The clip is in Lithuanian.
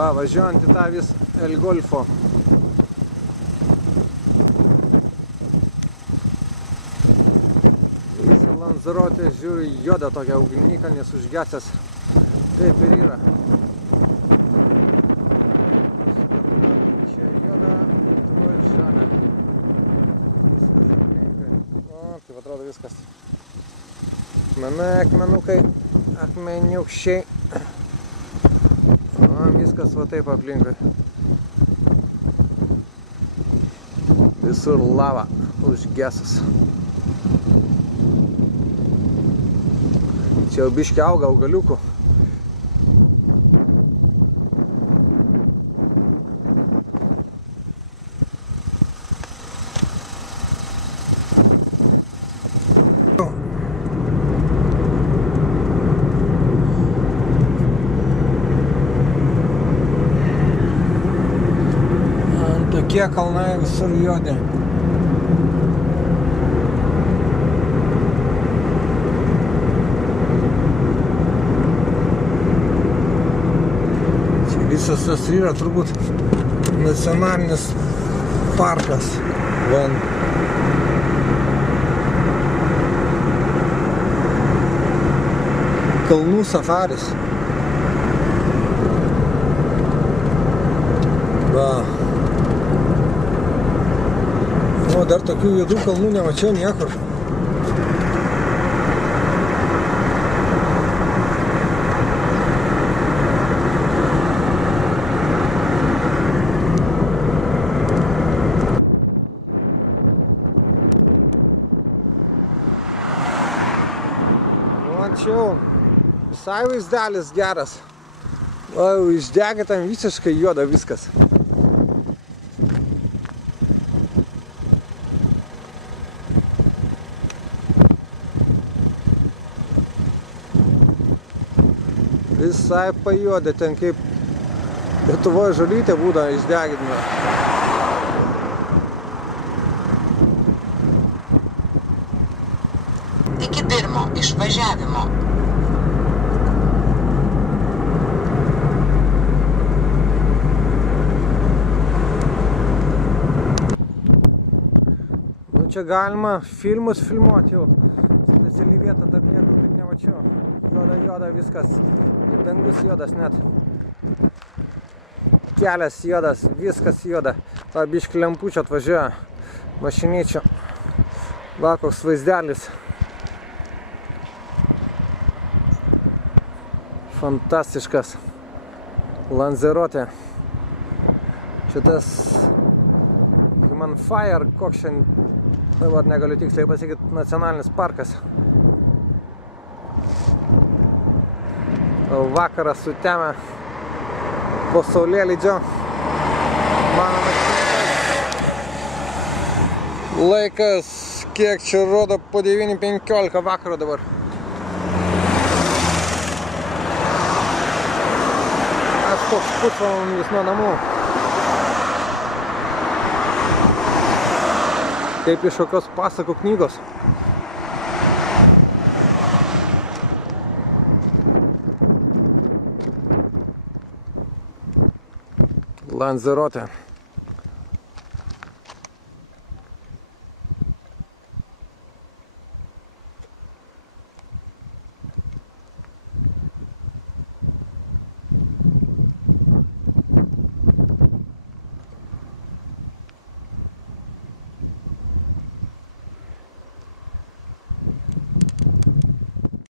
Va, važiuojant į tą vis El Golfo. Visą Lanzarotę žiūri juodą tokią ugnikalnis užgesęs. Taip ir yra. Čia juoda, Lietuvoje žalia. Viskas aplinkui. O, taip atrodo viskas. Akmenai, akmenukai, akmeniukščiai. O, viskas va taip aplinkui. Visur lava užgesas. Čia jau biški auga augaliukų. Tokie kalnai visur juodi. Čia visas tas yra turbūt nacionalinis parkas. Van. Kalnų safaris. Va. O, dar tokių juodų kalnų nemačiau niekur. Mačiau, visai vaizdelis geras. O, išdegė tam visiškai juoda viskas. Visai pajuodė, ten kaip Lietuvoje žolytė būda išdeginama. Iki pirmo išvažiavimo. Nu, čia galima filmus filmuoti jau. Speciali vieta, dar niekur taip nemačiau. Juoda viskas. Ir dangus juodas net. Kelias juodas, viskas juoda. Va, biški lempučio atvažiuoja. Mašinyčio. Va, koks vaizdelis. Fantastiškas. Lanzarotė. Čia tas Human Fire, koks šiandien, dabar negaliu tiksliai pasakyti, nacionalinis parkas. Vakaras sutemę po saulėlydžio. Mano laikas, kiek čia rodo, po 9:15 vakaro dabar. Aš koks pusvalandis nuo namų. Kaip iš kokios pasakų knygos. Lanzarotė.